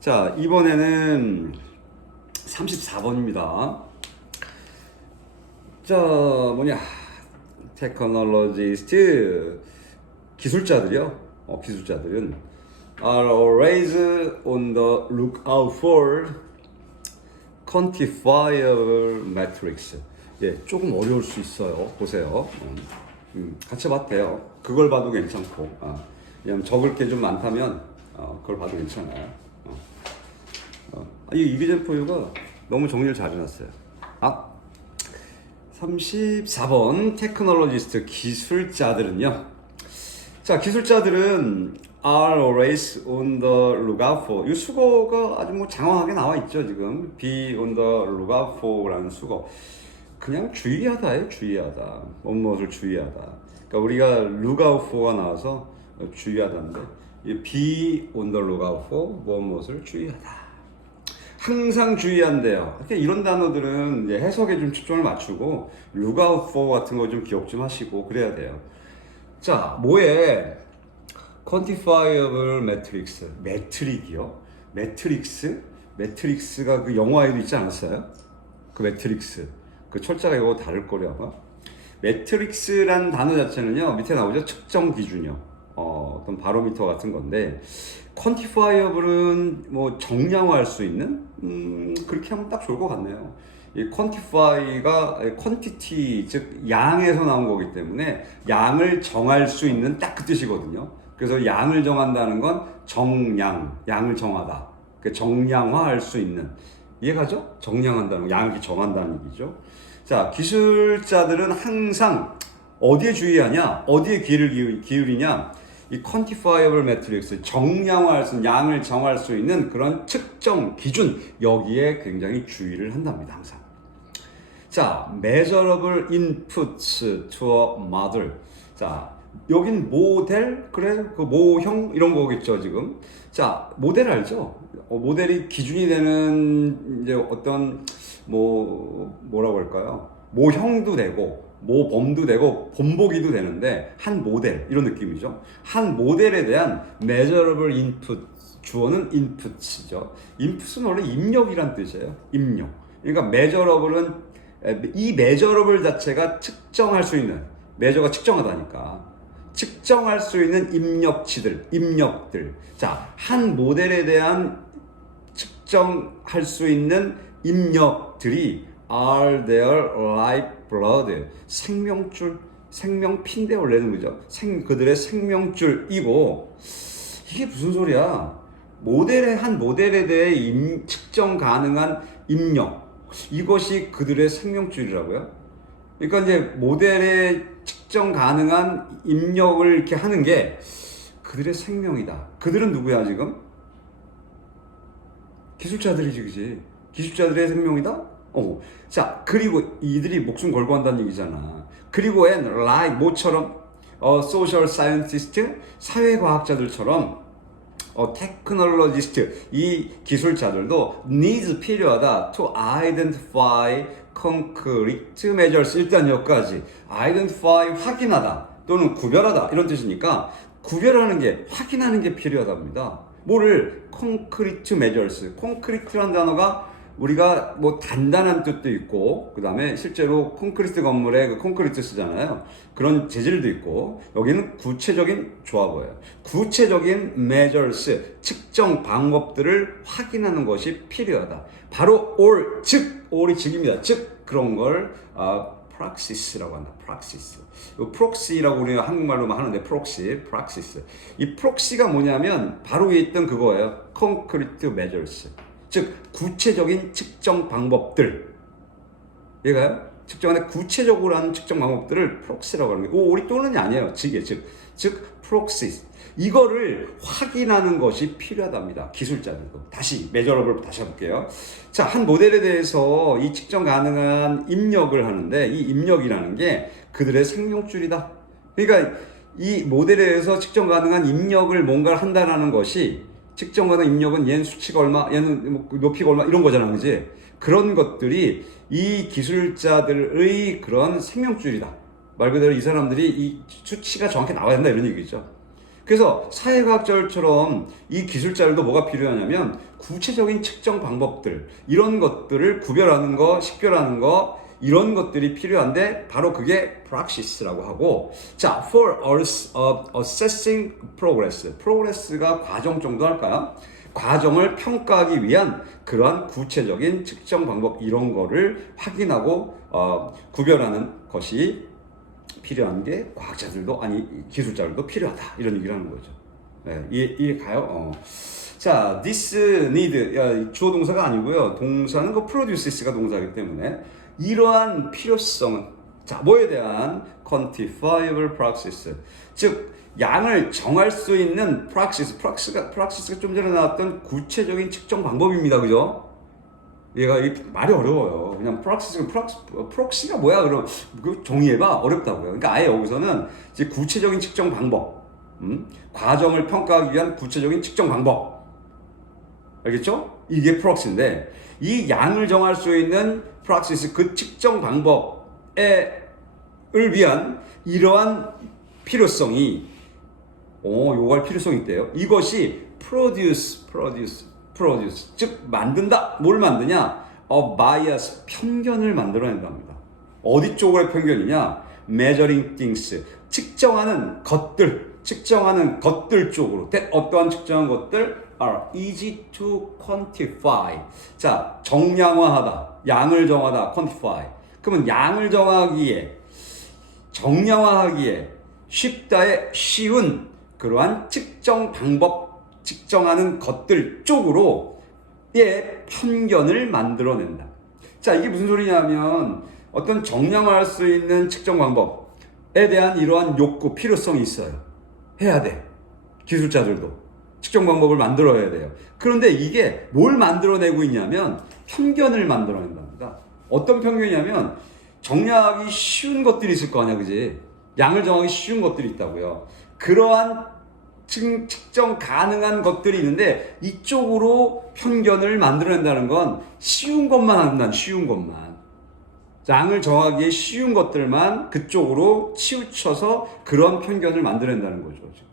자, 이번에는 34번입니다. 자, 뭐냐. 테크놀로지스트 기술자들이요. 기술자들은 are always on the lookout for quantifiable metrics. 예, 조금 어려울 수 있어요. 보세요. 같이 봐도 돼요. 그걸 봐도 괜찮고, 그냥 적을 게 좀 많다면 그걸 봐도 괜찮아요. 이 이기젠포유가 너무 정리를 잘 해놨어요. 34번 테크놀로지스트 기술자들은요. 자, 기술자들은 are always on the lookout for. 이 수거가 아주 뭐 장황하게 나와 있죠, 지금. be on the lookout for라는 수거. 그냥 주의하다예요, 주의하다. 무엇을 주의하다. 그러니까 우리가 lookout for가 나와서 주의하다인데, 이 be on the lookout for 무엇을 주의하다. 항상 주의한대요. 이런 단어들은 이제 해석에 좀 초점을 맞추고 lookout for 같은 거 좀 기억 좀 하시고 그래야 돼요. 자, 뭐에 quantifiable metrics, 매트릭이요. 매트릭스가 그 영화에도 있지 않았어요? 그 매트릭스. 그 철자가 이거 다를 거려 아마. 매트릭스란 단어 자체는요, 밑에 나오죠. 측정 기준이요. 어떤 바로미터 같은 건데, quantifiable은 뭐 정량화할 수 있는, 그렇게 하면 딱 좋을 것 같네요. 이 quantify가 quantity, 즉 양에서 나온 거기 때문에 양을 정할 수 있는 딱 그 뜻이거든요. 그래서 양을 정한다는 건 정량, 양을 정하다. 정량화할 수 있는. 이해가죠? 정량한다는 거, 양을 정한다는 얘기죠. 자, 기술자들은 항상 어디에 주의하냐? 어디에 귀를 기울이냐? 이 quantifiable metrics, 정량화할 수 있는, 양을 정할 수 있는 그런 측정 기준, 여기에 굉장히 주의를 한답니다, 항상. 자, measurable inputs to a model. 자, 여긴 모델, 그래, 그 모형 이런 거겠죠, 지금. 자, 모델 알죠? 모델이 기준이 되는 이제 어떤 뭐라고 할까요? 모형도 되고 모범도 되고 본보기도 되는데 한 모델 이런 느낌이죠. 한 모델에 대한 measurable input, 주어는 inputs죠. input은 원래 입력이란 뜻이에요. 입력. 그러니까 measurable은 이 measurable 자체가 측정할 수 있는, measure가 측정하다니까. 측정할 수 있는 입력들. 자, 한 모델에 대한 측정할 수 있는 입력들이 are their lifeblood, 생명피인데 원래는 그죠? 그들의 생명줄이고, 이게 무슨 소리야? 한 모델에 대해 측정 가능한 입력, 이것이 그들의 생명줄이라고요? 그러니까 이제 모델에 측정 가능한 입력을 이렇게 하는 게 그들의 생명이다. 그들은 누구야 지금? 기술자들이지, 그지? 기술자들의 생명이다? 자, 그리고 이들이 목숨 걸고 한다는 얘기잖아. 그리고 like 모처럼 social scientist, 사회과학자들처럼 technologist, 이 기술자들도 needs, 필요하다 to identify concrete measures. 일단 여기까지 identify, 확인하다 또는 구별하다 이런 뜻이니까 구별하는 게, 확인하는 게 필요하답니다. 뭐를? concrete measures. concrete라는 단어가 우리가 뭐 단단한 뜻도 있고, 그 다음에 실제로 콘크리트 건물에 그 콘크리트 쓰잖아요. 그런 재질도 있고, 여기는 구체적인 조합어예요. 구체적인 measures, 측정 방법들을 확인하는 것이 필요하다. 바로 all이 즉입니다. 즉 그런 걸 praxis라고 한다. praxis. proxy라고 우리가 한국말로만 하는데 praxis. 이 proxy가 뭐냐면 바로 위에 있던 그거예요. concrete measures. 즉 구체적인 측정 방법들. 얘가요? 측정하는 구체적으로 하는 측정 방법들을 proxy라고 하는 거예요. 우리 또는이 아니에요. 즉 proxy. 이거를 확인하는 것이 필요하답니다. 기술자들도. 다시 measurable 다시 해볼게요. 자, 한 모델에 대해서 이 측정 가능한 입력을 하는데, 이 입력이라는 게 그들의 생명줄이다. 그러니까 이 모델에 대해서 측정 가능한 입력을 뭔가를 한다라는 것이, 측정 가능한 입력은 얘는 수치가 얼마, 얘는 높이가 얼마 이런 거잖아, 그지? 그런 것들이 이 기술자들의 그런 생명줄이다. 말 그대로 이 사람들이 이 수치가 정확히 나와야 된다 이런 얘기죠. 그래서 사회과학자들처럼 이 기술자들도 뭐가 필요하냐면 구체적인 측정 방법들, 이런 것들을 구별하는 거, 식별하는 거, 이런 것들이 필요한데 바로 그게 practice라고 하고, 자, for assessing progress. progress가 과정 정도 할까요? 과정을 평가하기 위한 그러한 구체적인 측정 방법, 이런 거를 확인하고 구별하는 것이 필요한 게 과학자들도, 아니 기술자들도 필요하다, 이런 얘기를 하는 거죠. 네, 이해 가요? 자, this need, 주어 동사가 아니고요. 동사는 그 produces가 동사이기 때문에 이러한 필요성은, 자, 뭐에 대한 quantifiable praxis, 즉 양을 정할 수 있는 praxis가 좀 전에 나왔던 구체적인 측정 방법입니다. 그죠? 얘가 말이 어려워요. 그냥 프록시가 뭐야? 그럼 그 정의해봐. 어렵다고요. 그러니까 아예 여기서는 이제 구체적인 측정 방법, 과정을 평가하기 위한 구체적인 측정 방법, 알겠죠? 이게 프록시인데, 이 양을 정할 수 있는 프락시스, 그 측정 방법을 위한 이러한 필요성이, 요구할 필요성이 있대요. 이것이 produce, 즉 만든다. 뭘 만드냐? bias, 편견을 만들어낸답니다. 어디 쪽으로의 편견이냐? measuring things, 측정하는 것들 쪽으로. 어떠한 측정한 것들 are easy to quantify. 자, 정량화하다, 양을 정하다, quantify. 그러면 양을 정량화하기에 쉽다에 쉬운 그러한 측정 방법, 측정하는 것들 쪽으로 편견을 만들어낸다. 자, 이게 무슨 소리냐면, 어떤 정량화할 수 있는 측정 방법에 대한 이러한 욕구, 필요성이 있어요. 해야 돼. 기술자들도 측정 방법을 만들어야 돼요. 그런데 이게 뭘 만들어내고 있냐면 편견을 만들어낸답니다. 어떤 편견이냐면, 정량하기 쉬운 것들이 있을 거 아니야, 그지? 양을 정하기 쉬운 것들이 있다고요. 그러한 측정 가능한 것들이 있는데 이쪽으로 편견을 만들어낸다는 건 쉬운 것만 한다, 쉬운 것만. 양을 정하기에 쉬운 것들만 그쪽으로 치우쳐서 그런 편견을 만들어낸다는 거죠. 지금.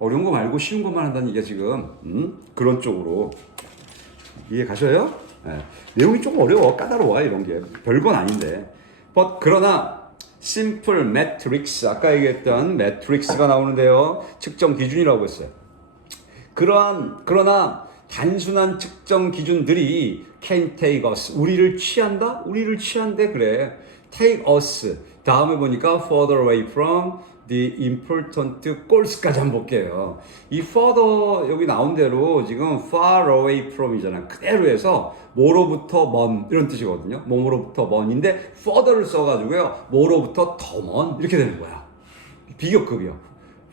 어려운 거 말고 쉬운 것만 한다는 얘기가 지금 그런 쪽으로. 이해 가셔요? 네. 내용이 조금 어려워, 까다로워, 이런 게 별건 아닌데. 그러나 simple metrics, 아까 얘기했던 matrix가 나오는데요. 측정 기준이라고 했어요. 그러나 단순한 측정 기준들이 can take us, 우리를 취한다? 우리를 취한대, 그래. take us, 다음에 보니까 further away from the important goals까지 한번 볼게요. 이 further, 여기 나온 대로 지금 far away from이잖아요. 그대로 해서 뭐로부터 먼, 이런 뜻이거든요. 뭐로부터 먼인데 further를 써가지고요, 뭐로부터 더 먼, 이렇게 되는 거야. 비교급이요.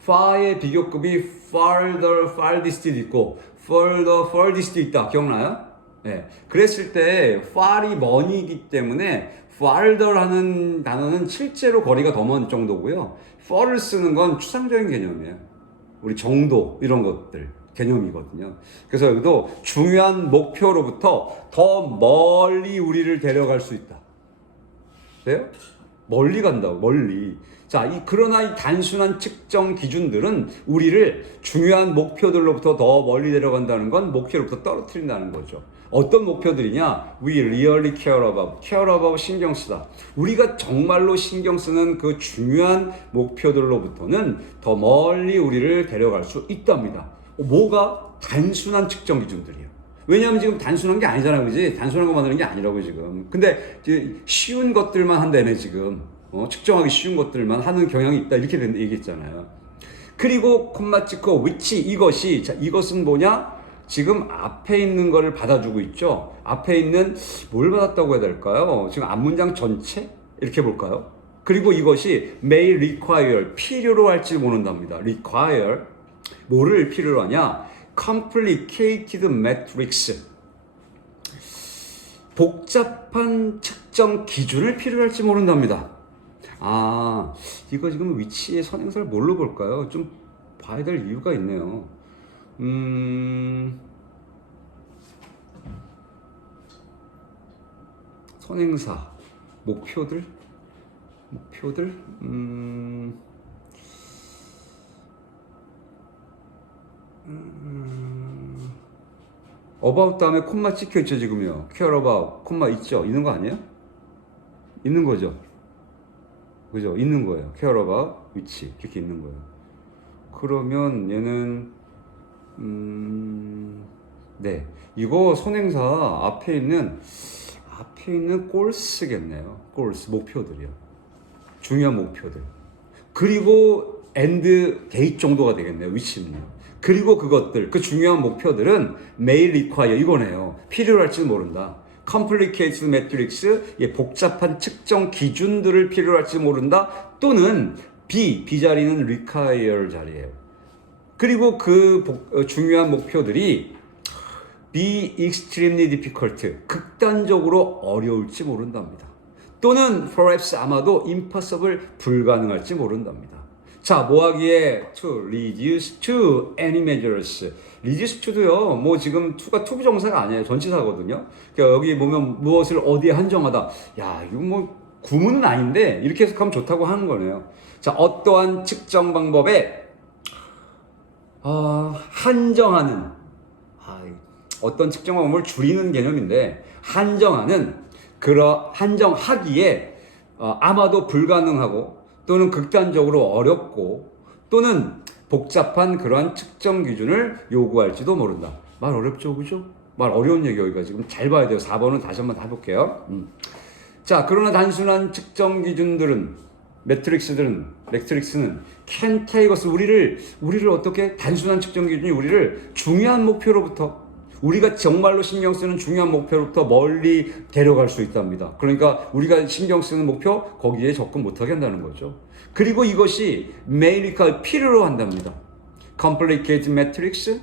far의 비교급이 farther, farthest도 있고 further, furthest도 있다. 기억나요? 네. 그랬을 때 far이 먼이기 때문에 farther 하는 단어는 실제로 거리가 더 먼 정도고요. far를 쓰는 건 추상적인 개념이에요. 우리 정도, 이런 것들 개념이거든요. 그래서 여기도 중요한 목표로부터 더 멀리 우리를 데려갈 수 있다. 돼요? 멀리 간다고, 멀리. 자, 그러나 이 단순한 측정 기준들은 우리를 중요한 목표들로부터 더 멀리 데려간다는 건 목표로부터 떨어뜨린다는 거죠. 어떤 목표들이냐? We really care about 신경 쓰다. 우리가 정말로 신경 쓰는 그 중요한 목표들로부터는 더 멀리 우리를 데려갈 수 있답니다. 뭐가? 단순한 측정 기준들이에요. 왜냐하면 지금 단순한 게 아니잖아, 그지? 단순한 거 만드는 게 아니라고 지금. 근데 쉬운 것들만 한다네 지금. 측정하기 쉬운 것들만 하는 경향이 있다, 이렇게 얘기했잖아요. 그리고 콤마 찍고 which, 이것이, 자, 이것은 뭐냐? 지금 앞에 있는 거를 받아주고 있죠. 앞에 있는 뭘 받았다고 해야 될까요? 지금 앞문장 전체? 이렇게 볼까요? 그리고 이것이 may require, 필요로 할지 모른답니다. require, 뭐를 필요로 하냐? complicated metrics, 복잡한 측정 기준을 필요로 할지 모른답니다. 아, 이거 지금 위치의 선행사를 뭘로 볼까요? 좀 봐야 될 이유가 있네요. 선행사, 목표들, about 다음에 콤마 찍혀 있죠 지금요. care about 콤마 있죠. 있는 거 아니에요? 있는 거죠. 그죠? 있는 거예요. care about which 이렇게 있는 거예요. 그러면 얘는 네, 이거 선행사 앞에 있는 goals겠네요. goals 목표들이요. 중요한 목표들. 그리고 and date 정도가 되겠네요. which는요. 그리고 그것들, 그 중요한 목표들은 may require 이거네요. 필요로 할지도 모른다. complicated metrics, 복잡한 측정 기준들을 필요로 할지 모른다. 또는 B 자리는 require 자리예요. 그리고 그 중요한 목표들이 be extremely difficult, 극단적으로 어려울지 모른답니다. 또는 perhaps 아마도 impossible, 불가능할지 모른답니다. 자, 뭐 하기에 to reduce to any measures. reduce to도요, 뭐 지금 to가 to 부정사가 아니에요. 전치사거든요. 그러니까 여기 보면 무엇을 어디에 한정하다. 야, 이거 뭐 구문은 아닌데 이렇게 해석하면 좋다고 하는 거네요. 자, 어떠한 측정 방법에 한정하는, 어떤 측정 방법을 줄이는 개념인데 한정하기에 아마도 불가능하고 또는 극단적으로 어렵고 또는 복잡한 그러한 측정 기준을 요구할지도 모른다. 말 어렵죠, 그죠? 말 어려운 얘기 여기가 지금 잘 봐야 돼요. 4번은 다시 한번 해볼게요. 자, 그러나 단순한 측정 기준들은 매트릭스는 can take us, 우리를 어떻게 단순한 측정 기준이 우리를 중요한 목표로부터, 우리가 정말로 신경 쓰는 중요한 목표로부터 멀리 데려갈 수 있답니다. 그러니까 우리가 신경 쓰는 목표 거기에 접근 못하게 한다는 거죠. 그리고 이것이 메이니까 필요로 한답니다. complicated metrics,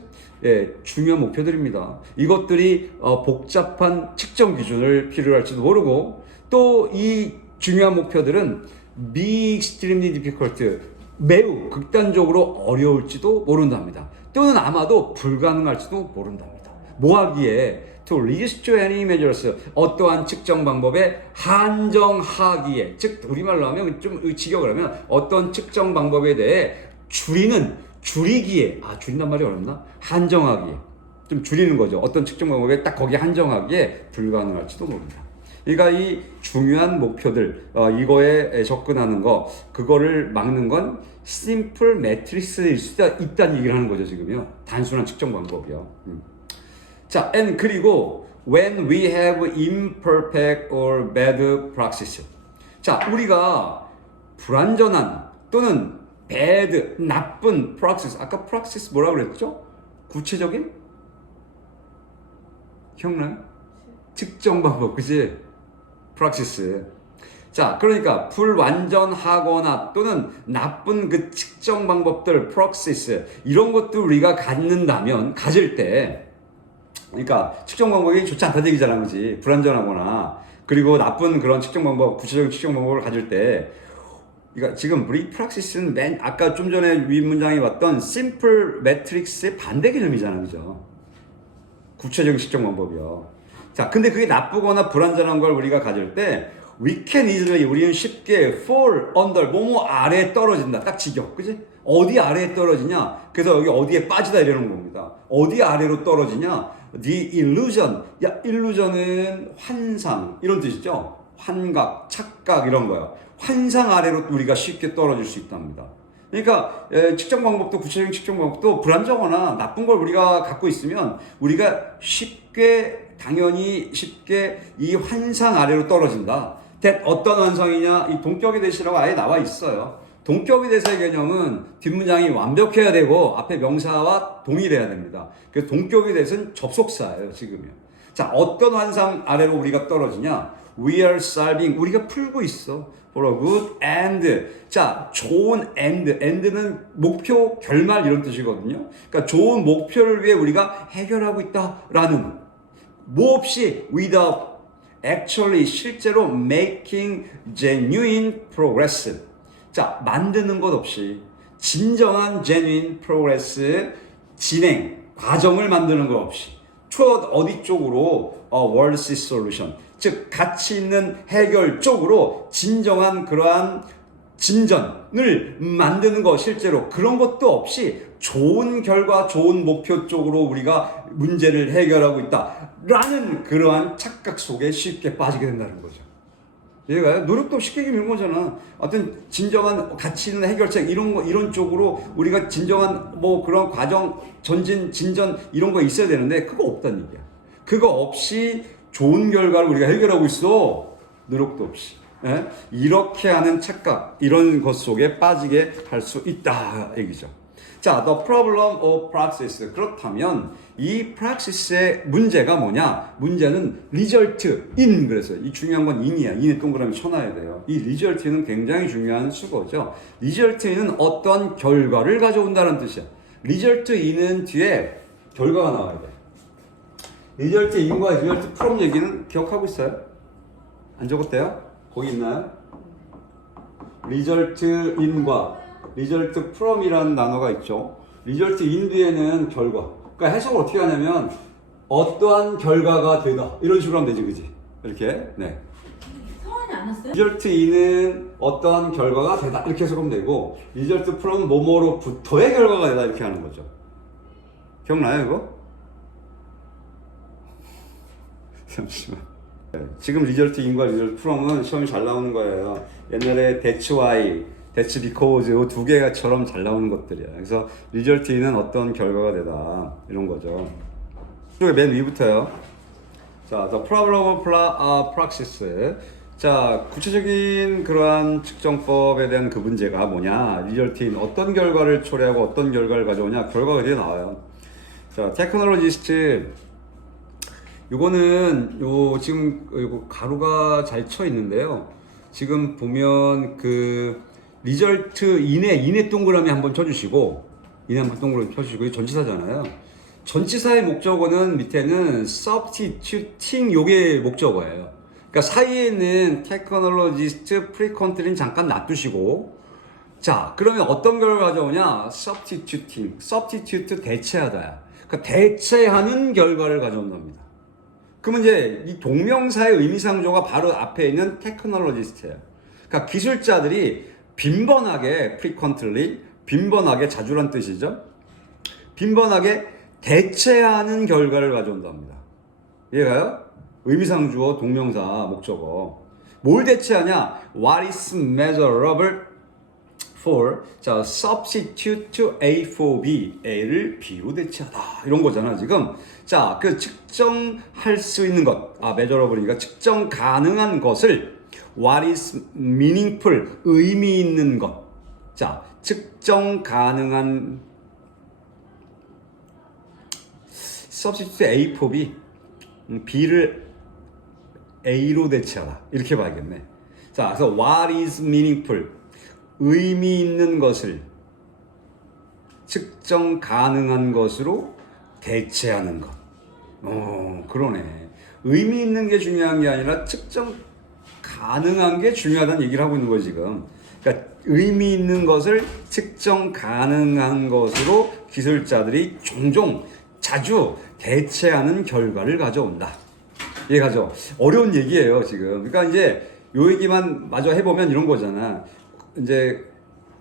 중요한 목표들입니다. 이것들이 복잡한 측정 기준을 필요로 할지도 모르고 또 이 중요한 목표들은 be extremely difficult, 매우 극단적으로 어려울지도 모른답니다. 또는 아마도 불가능할지도 모른답니다. 뭐 하기에 to reduce to any measures, 어떠한 측정 방법에 한정하기에, 즉 우리말로 하면 좀 직역을 하면 어떤 측정 방법에 대해 줄이기에, 줄인단 말이 어렵나? 한정하기에, 좀 줄이는 거죠. 어떤 측정 방법에 딱 거기에 한정하기에 불가능할지도 모른다. 그러니까 이 중요한 목표들, 이거에 접근하는 거, 그거를 막는 건 simple matrix일 수 있다는 얘기를 하는 거죠, 지금요. 단순한 측정 방법이요. 자, and 그리고 when we have imperfect or bad practice. 자, 우리가 불완전한 또는 bad, 나쁜 practice. 아까 practice 뭐라고 그랬죠? 구체적인? 기억나요? 측정 방법, 그치? practice. 자, 그러니까 불완전하거나 또는 나쁜 그 측정 방법들, practice, 이런 것도 우리가 가질 때, 그러니까 측정 방법이 좋지 않다는 얘기잖아, 그지? 불완전하거나 그리고 나쁜 그런 측정 방법, 구체적인 측정 방법을 가질 때, 그러니까 지금 practice는 아까 좀 전에 윗 문장에 봤던 simple matrix의 반대 개념이잖아, 그죠? 구체적인 측정 방법이요. 자, 근데 그게 나쁘거나 불완전한 걸 우리가 가질 때 we can easily, 우리는 쉽게 fall under, 뭐뭐 아래에 떨어진다. 딱 직역, 그지? 어디 아래에 떨어지냐? 그래서 여기 어디에 빠지다 이러는 겁니다. 어디 아래로 떨어지냐? The illusion. illusion은 환상 이런 뜻이죠. 환각, 착각 이런 거예요. 환상 아래로 우리가 쉽게 떨어질 수 있답니다. 그러니까 측정 방법도, 구체적인 측정 방법도 불안정하거나 나쁜 걸 우리가 갖고 있으면 우리가 당연히 쉽게 이 환상 아래로 떨어진다. 어떤 환상이냐? 이 동격의 대시라고 아예 나와 있어요. 동격의 대시의 개념은 뒷문장이 완벽해야 되고 앞에 명사와 동일해야 됩니다. 그래서 동격의 대시는 접속사예요, 지금요. 자, 어떤 환상 아래로 우리가 떨어지냐? We are solving, 우리가 풀고 있어. For a good end. 자, 좋은 end. end는 목표, 결말 이런 뜻이거든요. 그러니까 좋은 목표를 위해 우리가 해결하고 있다라는, 뭐 없이 without actually, 실제로 making genuine progress. 자, 만드는 것 없이 진정한 genuine progress, 진행, 과정을 만드는 것 없이 toward 어디 쪽으로? worthy solution. 즉, 가치 있는 해결 쪽으로 진정한 그러한 진전을 만드는 거 실제로 그런 것도 없이 좋은 결과, 좋은 목표 쪽으로 우리가 문제를 해결하고 있다라는 그러한 착각 속에 쉽게 빠지게 된다는 거죠. 얘가 노력도 없이 쉽게 밀는 거잖아. 어떤 진정한 가치 있는 해결책 이런 쪽으로 우리가 진정한 뭐 그런 과정, 전진, 진전 이런 거 있어야 되는데 그거 없다는 얘기야. 그거 없이 좋은 결과를 우리가 해결하고 있어. 노력도 없이. 예? 이렇게 하는 착각, 이런 것 속에 빠지게 할 수 있다 얘기죠. 자, the problem of praxis. 그렇다면 이 praxis의 문제가 뭐냐? 문제는 result in. 그래서 이 중요한 건 in이야. in에 동그라미 쳐놔야 돼요. 이 result in은 굉장히 중요한 수거죠. result in은 어떤 결과를 가져온다는 뜻이야. result in은 뒤에 결과가 나와야 돼. result in과 result from 얘기는 기억하고 있어요? 안 적었대요? 거기 있나요? result in과 result from이라는 단어가 있죠. result in 뒤에는 결과. 그러니까 해석을 어떻게 하냐면 어떠한 결과가 되다 이런 식으로 하면 되지, 그지? 이렇게. 네. 성환이 안 왔어요? result in은 어떠한 결과가 되다 이렇게 해석하면 되고 result from 뭐뭐로부터의 결과가 되다 이렇게 하는 거죠. 기억나요 이거? 잠시만. 지금 result in과 result from은 시험이 잘 나오는 거예요. 옛날에 that's why, that's because 이 두 개가처럼 잘 나오는 것들이야. 그래서 result in은 어떤 결과가 되다 이런 거죠. 맨 위부터요. 자, the problem of praxis. 자, 구체적인 그러한 측정법에 대한 그 문제가 뭐냐? result in 어떤 결과를 초래하고 어떤 결과를 가져오냐? 결과가 어디에 나와요. 자, technologist. 요거는 지금 요거 가루가 잘 쳐 있는데요. 지금 보면 그 result in에 동그라미 한번 쳐주시고, 인에 한번 동그라미 펴주시고, 이게 전치사잖아요. 전치사의 목적어는 밑에는 substituting 요게 목적어예요. 그러니까 사이에는 technologist, frequently는 잠깐 놔두시고, 자, 그러면 어떤 결과를 가져오냐? substituting, substitute 대체하다야. 그러니까 대체하는 결과를 가져온답니다. 그러면 이제 이 동명사의 의미상조가 바로 앞에 있는 technologist예요. 그러니까 기술자들이 빈번하게 frequently, 빈번하게 자주란 뜻이죠. 빈번하게 대체하는 결과를 가져온답니다. 이해가요? 의미상주어, 동명사, 목적어. 뭘 대체하냐? What is measurable for? 자, substitute A for B. A를 B로 대체하다. 이런 거잖아, 지금. 자, 그 측정할 수 있는 것. measurable이니까 측정 가능한 것을 what is meaningful. 의미 있는 것. 자, 측정 가능한 substitute A for B. B를 A로 대체하다. 이렇게 봐야겠네. 자, 그래서 what is meaningful. 의미 있는 것을 측정 가능한 것으로 대체하는 것. 그러네. 의미 있는 게 중요한 게 아니라 측정 가능한 게 중요하다는 얘기를 하고 있는 거지, 지금. 그러니까 의미 있는 것을 측정 가능한 것으로 기술자들이 종종 자주 대체하는 결과를 가져온다. 이해가죠? 어려운 얘기예요, 지금. 그러니까 이제 요 얘기만 마저 해보면 이런 거잖아. 이제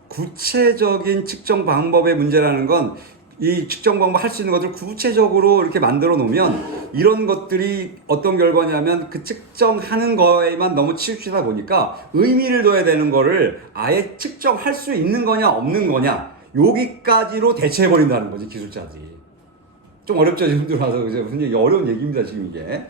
구체적인 측정 방법의 문제라는 건 이 측정 방법 할 수 있는 것들을 구체적으로 이렇게 만들어 놓으면 이런 것들이 어떤 결과냐면 그 측정하는 거에만 너무 치우치다 보니까 의미를 둬야 되는 거를 아예 측정할 수 있는 거냐 없는 거냐 여기까지로 대체해 버린다는 거지, 기술자들이. 좀 어렵죠, 지금 들어와서. 그죠? 무슨 얘기, 어려운 얘기입니다, 지금 이게.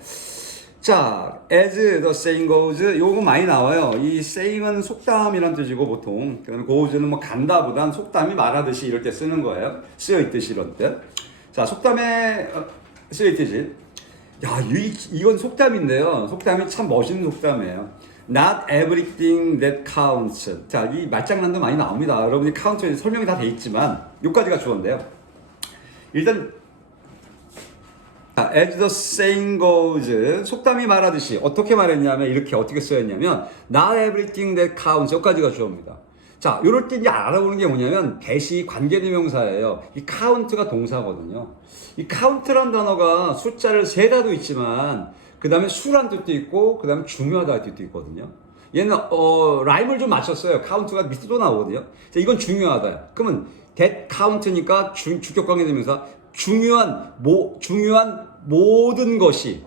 자, as the saying goes, 요거 많이 나와요. 이 saying은 속담이란 뜻이고, 보통. 그 다음에 goes는 뭐 간다보단 속담이 말하듯이 이럴 때 쓰는 거예요. 쓰여있듯이 이런 뜻. 자, 속담에 쓰여있듯이. 야, 이건 속담인데요. 속담이 참 멋있는 속담이에요. Not everything that counts. 자, 이 말장난도 많이 나옵니다. 여러분이 카운트에 설명이 다 돼 있지만, 요까지가 주어인데요. 일단, as the saying goes, 속담이 말하듯이 어떻게 말했냐면 이렇게 어떻게 쓰였냐면 not everything that counts 여기까지가 주어입니다. 자, 이럴 때 이제 알아보는 게 뭐냐면 대시 관계대명사예요. 이 count가 동사거든요. 이 count라는 단어가 숫자를 세다도 있지만 그 다음에 수란 뜻도 있고 그 다음에 중요하다는 뜻도 있거든요. 얘는 라임을 좀 맞췄어요. 카운트가 밑에 또 나오거든요. 자, 이건 중요하다. 그러면 that count니까 주격 관계 되면서 중요한 모든 것이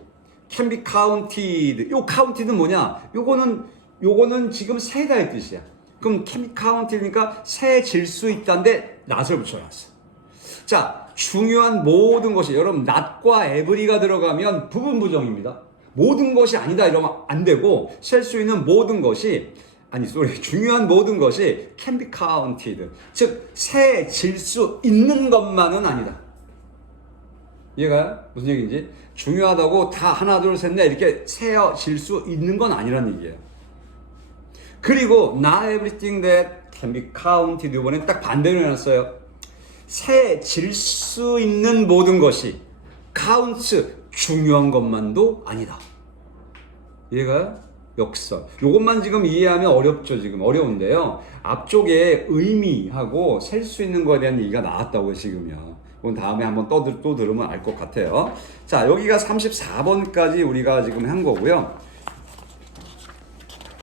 can be counted. 요 counted는 뭐냐? 요거는 지금 세다의 뜻이야. 그럼 can be counted니까 세질 수 있다인데 not을 붙여놨어. 자, 중요한 모든 것이, 여러분 not과 every가 들어가면 부분 부정입니다. 모든 것이 아니다 이러면 안 되고, 셀 수 있는 모든 것이, 중요한 모든 것이 can be counted. 즉, 세질 수 있는 것만은 아니다. 이해가요? 무슨 얘기인지? 중요하다고 다 하나, 둘, 셋, 넷 이렇게 세어질 수 있는 건 아니란 얘기예요. 그리고 not everything that can be counted, 이번엔 딱 반대로 해놨어요. 세질 수 있는 모든 것이 counts, 중요한 것만도 아니다. 이해가요? 역설. 요것만 지금 이해하면 어렵죠. 지금 어려운데요. 앞쪽에 의미하고 셀 수 있는 거에 대한 얘기가 나왔다고요. 지금요. 그건 다음에 한번 또 들으면 알 것 같아요. 자, 여기가 34번까지 우리가 지금 한 거고요.